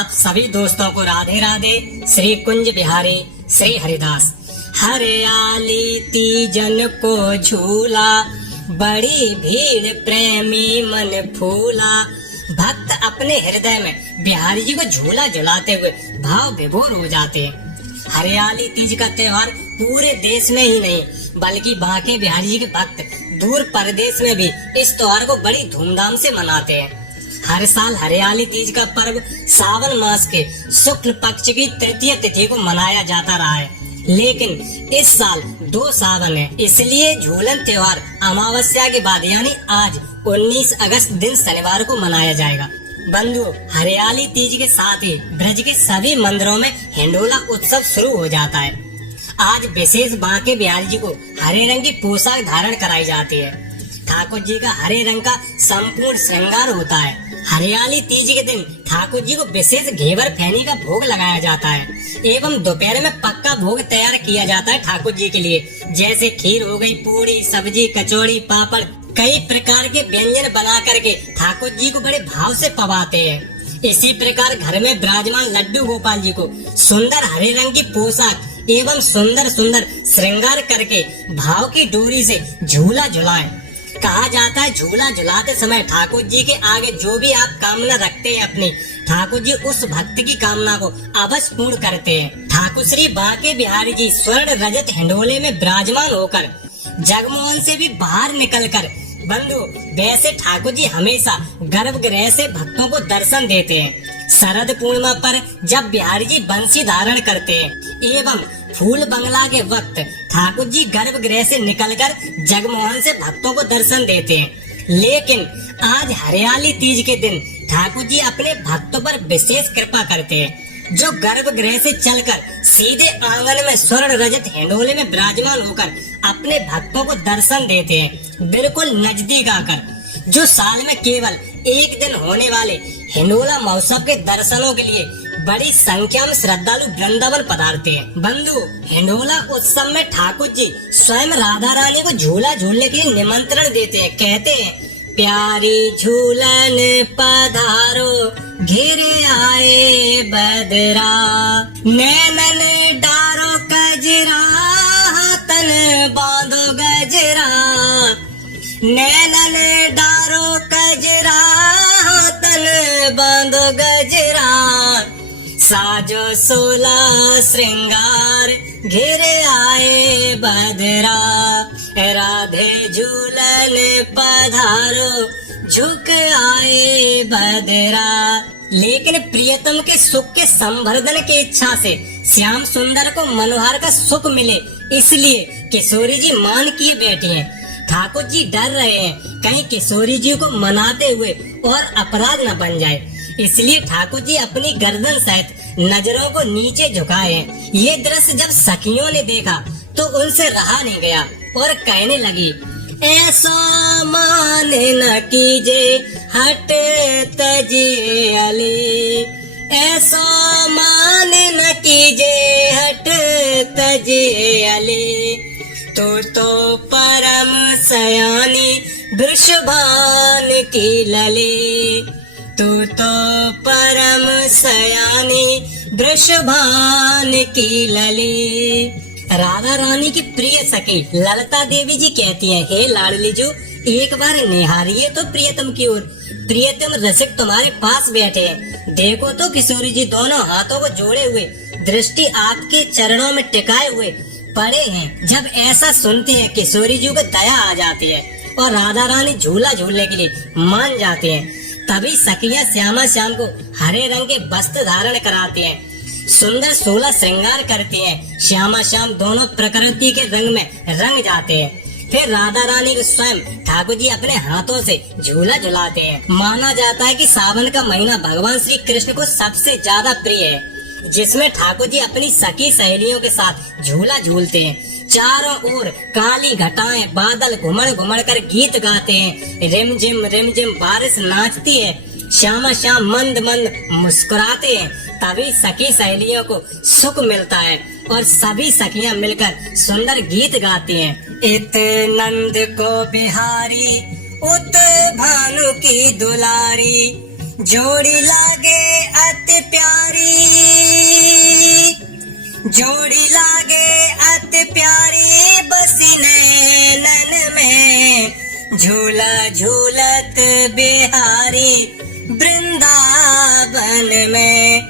आप सभी दोस्तों को राधे राधे। श्री कुंज बिहारी श्री हरिदास। हरियाली तीजन को झूला, बड़ी भीड़ प्रेमी मन फूला। भक्त अपने हृदय में बिहारी जी को झूला झुलाते हुए भाव विभोर हो जाते हैं। हरियाली तीज का त्योहार पूरे देश में ही नहीं बल्कि बांके बिहारी जी के भक्त दूर परदेश में भी इस त्योहार को बड़ी धूमधाम से मनाते हैं। हर साल हरियाली तीज का पर्व सावन मास के शुक्ल पक्ष की तृतीय तिथि को मनाया जाता रहा है, लेकिन इस साल 2 सावन है, इसलिए झूलन त्योहार अमावस्या के बाद यानी आज 19 अगस्त दिन शनिवार को मनाया जाएगा। बंधु, हरियाली तीज के साथ ही ब्रज के सभी मंदिरों में हिंडोला उत्सव शुरू हो जाता है। आज विशेष बांके बिहारी जी को हरे रंग की पोशाक धारण कराई जाती है। ठाकुर जी का हरे रंग का संपूर्ण श्रृंगार होता है। हरियाली तीज के दिन ठाकुर जी को विशेष घेवर फैनी का भोग लगाया जाता है एवं दोपहर में पक्का भोग तैयार किया जाता है ठाकुर जी के लिए, जैसे खीर हो गई, पूरी सब्जी, कचौड़ी, पापड़, कई प्रकार के व्यंजन बना करके ठाकुर जी को बड़े भाव से पवाते हैं। इसी प्रकार घर में विराजमान लड्डू गोपाल जी को सुंदर हरे रंग की पोशाक एवं सुंदर सुंदर श्रृंगार करके भाव की डोरी से झूला झुलाएं। कहा जाता है झूला झुलाते समय ठाकुर जी के आगे जो भी आप कामना रखते हैं अपनी, ठाकुर जी उस भक्त की कामना को अवश्य पूर्ण करते हैं। ठाकुर श्री बांके बिहारी जी स्वर्ण रजत हिंडोले में विराजमान होकर जगमोहन से भी बाहर निकलकर बंधु वैसे ठाकुर जी हमेशा गर्भगृह से भक्तों को दर्शन देते हैं। शरद पूर्णिमा पर जब बिहारी जी बंसी धारण करते हैं एवं फूल बंगला के वक्त ठाकुर जी गर्भगृह से निकलकर जगमोहन से भक्तों को दर्शन देते हैं, लेकिन आज हरियाली तीज के दिन ठाकुर जी अपने भक्तों पर विशेष कृपा करते हैं, जो गर्भगृह से चलकर सीधे आंगन में स्वर्ण रजत हिंडोले में विराजमान होकर अपने भक्तों को दर्शन देते हैं, बिल्कुल नजदीक आकर। जो साल में केवल एक दिन होने वाले हिंडोला महोत्सव के दर्शनों के लिए बड़ी संख्या में श्रद्धालु वृंदावन पधारते हैं। बंधु, हिंडोला उत्सव में ठाकुर जी स्वयं राधा रानी को झूला झूलने के लिए निमंत्रण देते हैं। कहते हैं, प्यारी झूलन पधारो, घेरे आए बदरा, नैनन डारो कजरा, तन बांधो गजरा, नैनन डारो कजरा, तन बांधो गजरा, साजो सोला श्रृंगार, घेरे आए बदरा, राधे झूलन पधारो, झुक आए बदरा। लेकिन प्रियतम के सुख के संवर्धन की इच्छा से श्याम सुंदर को मनोहर का सुख मिले, इसलिए किशोरी जी मान किए बैठे हैं। ठाकुर जी डर रहे हैं कहीं किशोरी जी को मनाते हुए और अपराध न बन जाए, इसलिए ठाकुर जी अपनी गर्दन सहित नजरों को नीचे झुकाए हैं। ये दृश्य जब सखियों ने देखा तो उनसे रहा नहीं गया और कहने लगी, ऐसा मान न कीजे हट तजे अली, ऐसा मान न कीजे हट तजे अली, तो परम सयानी वृषभान की लली, तो परम सयानी वृषभान की लली। राधा रानी की प्रिय सखी ललिता देवी जी कहती हैं, हे लाडली जो एक बार निहारिए तो प्रियतम की ओर, प्रियतम रसिक तुम्हारे पास बैठे हैं, देखो तो किशोरी जी दोनों हाथों को जोड़े हुए दृष्टि आपके चरणों में टिकाए हुए पड़े हैं। जब ऐसा सुनते हैं किशोरी जी को दया आ जाती है और राधा रानी झूला झूलने के लिए मान जाते हैं। तभी सखियां श्यामा श्याम को हरे रंग के वस्त्र धारण कराते हैं, सुंदर 16 श्रृंगार करते हैं। श्यामा श्याम दोनों प्रकृति के रंग में रंग जाते हैं। फिर राधा रानी को स्वयं ठाकुर जी अपने हाथों से झूला झुलाते हैं। माना जाता है कि सावन का महीना भगवान श्री कृष्ण को सबसे ज्यादा प्रिय है, जिसमें ठाकुर जी अपनी सखी सहेलियों के साथ झूला झूलते हैं। चारों ओर काली घटाएं बादल घुमड़ घुमड़ कर गीत गाते हैं। रिमझिम बारिश नाचती है। श्यामा श्याम मंद मंद मुस्कुराते हैं। तभी सखी सहेलियों को सुख मिलता है और सभी सखियां मिलकर सुंदर गीत गाती हैं। इत नंद को बिहारी, उत भानु की दुलारी, जोड़ी लागे अति प्यारी, जोड़ी लागे अति प्यारी, बसी नैनन में झूला झूलत बिहारी वृंदावन में,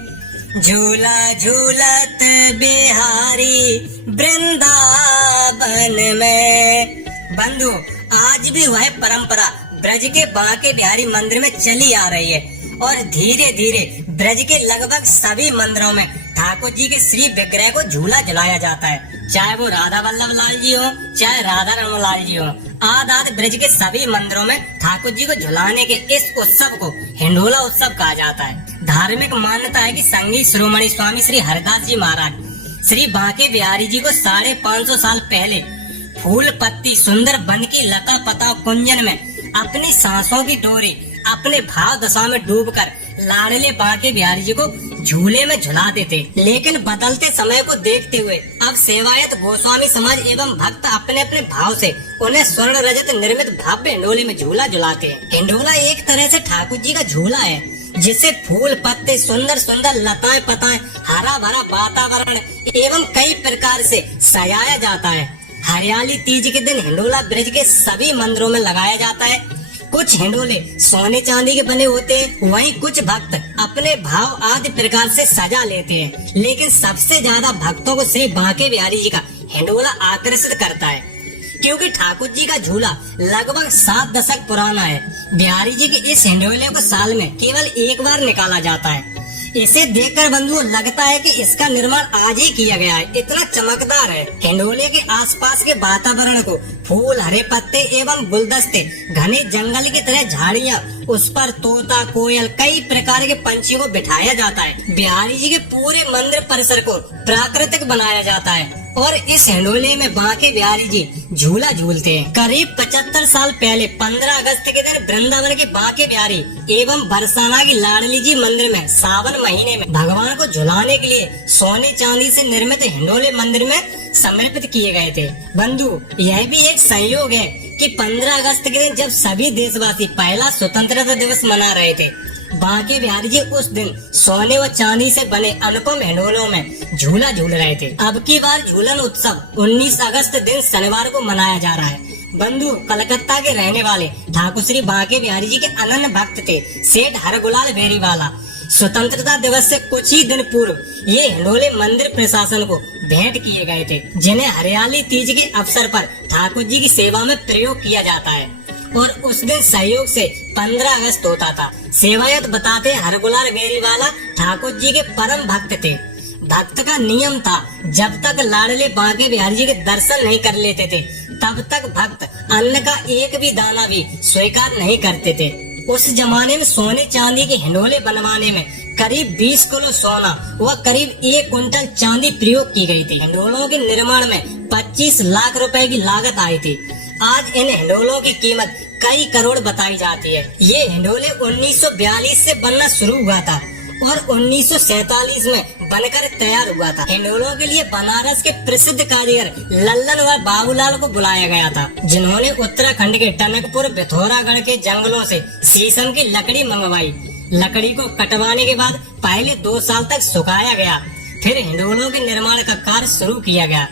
झूला झूलत बिहारी वृंदावन में। बंधु, आज भी वह परंपरा ब्रज के बांके बिहारी मंदिर में चली आ रही है और धीरे धीरे ब्रज के लगभग सभी मंदिरों में ठाकुर जी के श्री विग्रह को झूला झुलाया जाता है, चाहे वो राधा वल्लभ लाल जी हो चाहे राधा रमन लाल जी हो। आदि ब्रज के सभी मंदिरों में ठाकुर जी को झुलाने के इस उत्सव को हिंडोला उत्सव कहा जाता है। धार्मिक मान्यता है कि संगीत शिरोमणि स्वामी श्री हरिदास जी महाराज श्री बांके बिहारी जी को 550 साल पहले फूल पत्ती सुंदर वन की लता पता कुंजन में अपनी सांसों की डोरी अपने भाव दशा में डूबकर लाडले बांके बिहारी जी को झूले में झुलाते थे। लेकिन बदलते समय को देखते हुए अब सेवायत गोस्वामी समाज एवं भक्त अपने अपने भाव से उन्हें स्वर्ण रजत निर्मित भव्य हिंडोले में झूला झुलाते हैं। हिंडोला एक तरह से ठाकुर जी का झूला है जिसे फूल पत्ते सुंदर सुंदर लताएं पताएं हरा भरा वातावरण एवं कई प्रकार से सजाया जाता है। हरियाली तीज के दिन हिंडोला ब्रज के सभी मंदिरों में लगाया जाता है। कुछ हिंडोले सोने चांदी के बने होते हैं, वहीं कुछ भक्त अपने भाव आदि प्रकार से सजा लेते हैं। लेकिन सबसे ज्यादा भक्तों को श्री बांके बिहारी जी का हिंडोला आकर्षित करता है क्योंकि ठाकुर जी का झूला लगभग 7 दशक पुराना है। बिहारी जी के इस हिंडोले को साल में केवल एक बार निकाला जाता है। इसे देखकर बंधुओं लगता है कि इसका निर्माण आज ही किया गया है, इतना चमकदार है। हिंडोले के आसपास के वातावरण को फूल हरे पत्ते एवं गुलदस्ते घने जंगल की तरह झाड़ियां उस पर तोता कोयल कई प्रकार के पंछियों को बिठाया जाता है। बिहारी जी के पूरे मंदिर परिसर को प्राकृतिक बनाया जाता है और इस हिंडोले में बांके बिहारी जी झूला झूलते हैं। करीब 75 साल पहले 15 अगस्त के दिन वृंदावन के बांके बिहारी एवं बरसाना की लाडली जी मंदिर में सावन महीने में भगवान को झुलाने के लिए सोने चांदी से निर्मित हिंडोले मंदिर में समर्पित किए गए थे। बंधु, यह भी एक संयोग है कि 15 अगस्त के दिन जब सभी देशवासी पहला स्वतंत्रता दिवस मना रहे थे, बांके बिहारी जी उस दिन सोने व चांदी से बने अनुपम हिंडोलों में झूला झूल रहे थे। अब की बार झूलन उत्सव 19 अगस्त दिन शनिवार को मनाया जा रहा है। बंधु, कलकत्ता के रहने वाले ठाकुर श्री बांके बिहारी जी के अनन्य भक्त थे सेठ हरगुलाल बेरीवाला। स्वतंत्रता दिवस से कुछ ही दिन पूर्व ये हिंडोले मंदिर प्रशासन को भेंट किए गए थे, जिन्हें हरियाली तीज के अवसर पर ठाकुर जी की सेवा में प्रयोग किया जाता है और उस दिन सहयोग से 15 अगस्त होता था। सेवायत बताते हरगुलाल बेरीवाला ठाकुर जी के परम भक्त थे। भक्त का नियम था जब तक लाडले बांके बिहारी जी के दर्शन नहीं कर लेते थे तब तक भक्त अन्न का एक भी दाना भी स्वीकार नहीं करते थे। उस जमाने में सोने चांदी के हिंडोले बनवाने में करीब 20 किलो सोना व करीब 1 कुंटल चांदी प्रयोग की गई थी। हिंडोलों के निर्माण में 25 लाख रुपए की लागत आई थी। आज इन हिंडोलों की कीमत कई करोड़ बताई जाती है। ये हिंडोले 1942 से बनना शुरू हुआ था और 1947 में बनकर तैयार हुआ था। हिंडोलों के लिए बनारस के प्रसिद्ध कारीगर लल्लन व बाबूलाल को बुलाया गया था, जिन्होंने उत्तराखंड के टनकपुर पिथौरागढ़ के जंगलों से शीशम की लकड़ी मंगवाई। लकड़ी को कटवाने के बाद पहले 2 साल तक सुखाया गया, फिर हिंडोलों के निर्माण का कार्य शुरू किया गया।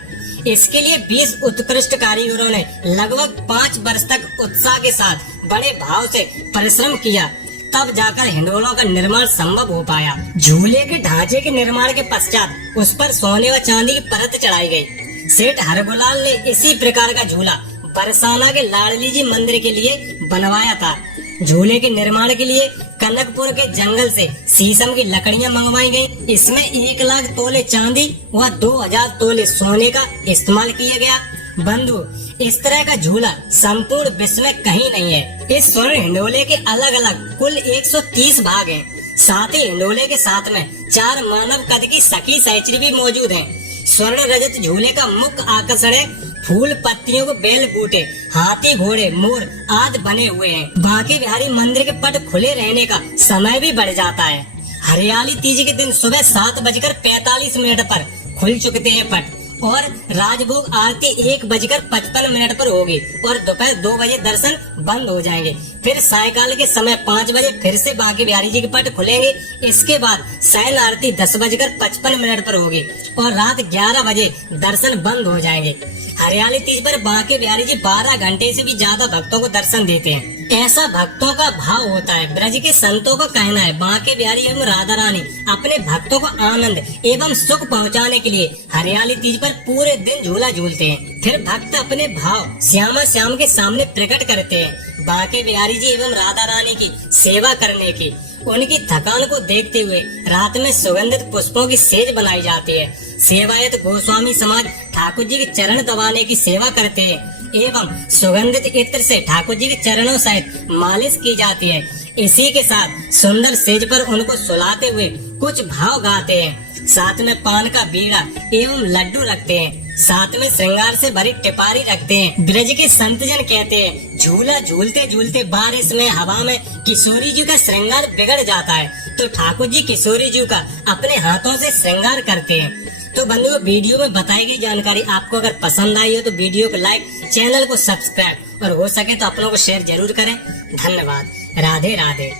इसके लिए 20 उत्कृष्ट कारीगरों ने लगभग 5 वर्ष तक उत्साह के साथ बड़े भाव से परिश्रम किया, तब जाकर हिंडोलों का निर्माण संभव हो पाया। झूले के ढांचे के निर्माण के पश्चात उस पर सोने व चांदी की परत चढ़ाई गई। सेठ हरगुलाल ने इसी प्रकार का झूला बरसाना के लाडली जी मंदिर के लिए बनवाया था। झूले के निर्माण के लिए कनकपुर के जंगल से शीशम की लकड़ियां मंगवाई गई। इसमें 1 लाख तोले चांदी व 2000 तोले सोने का इस्तेमाल किया गया। बंधु, इस तरह का झूला संपूर्ण विश्व में कहीं नहीं है। इस स्वर्ण हिंडोले के अलग अलग कुल 130 भाग हैं। साथ ही हिंडोले के साथ में 4 मानव कद की सखी सहचरी भी मौजूद हैं। स्वर्ण रजत झूले का मुख्य आकर्षण है फूल पत्तियों को बेल बूटे हाथी घोड़े मोर आदि बने हुए हैं। बांके बिहारी मंदिर के पट खुले रहने का समय भी बढ़ जाता है। हरियाली तीज के दिन सुबह 7:45 पर खुल चुकते हैं पट और राजभोग आरती 1:55 पर होगी और दोपहर 2 बजे दर्शन बंद हो जाएंगे। फिर सायकाल के समय 5 बजे फिर से बांके बिहारी जी के पट खुलेंगे। इसके बाद शयन आरती 10:55 पर होगी और रात 11 बजे दर्शन बंद हो जाएंगे। हरियाली तीज पर बांके बिहारी जी 12 घंटे से भी ज्यादा भक्तों को दर्शन देते हैं। ऐसा भक्तों का भाव होता है। ब्रज के संतों का कहना है बांके बिहारी एवं राधा रानी अपने भक्तों को आनंद एवं सुख पहुंचाने के लिए हरियाली तीज पर पूरे दिन झूला झूलते हैं। फिर भक्त अपने भाव श्यामा श्याम के सामने प्रकट करते हैं। बांके बिहारी जी एवं राधा रानी की सेवा करने की उनकी थकान को देखते हुए रात में सुगंधित पुष्पों की सेज बनाई जाती है। सेवायत गोस्वामी समाज ठाकुर जी के चरण दबाने की सेवा करते हैं एवं सुगंधित इत्र से ठाकुर जी के चरणों सहित मालिश की जाती है। इसी के साथ सुंदर सेज पर उनको सुलाते हुए कुछ भाव गाते हैं। साथ में पान का बीड़ा एवं लड्डू रखते हैं। साथ में श्रृंगार से भरी टिपारी रखते हैं। ब्रज के संतजन कहते हैं झूला झूलते झूलते बारिश में हवा में किशोरी जी का श्रृंगार बिगड़ जाता है तो ठाकुर जी किशोरी जी का अपने हाथों से श्रृंगार करते हैं। तो बंधुओं, वीडियो में बताई गई जानकारी आपको अगर पसंद आई हो तो वीडियो को लाइक, चैनल को सब्सक्राइब और हो सके तो अपनों को शेयर जरूर करें। धन्यवाद। राधे राधे।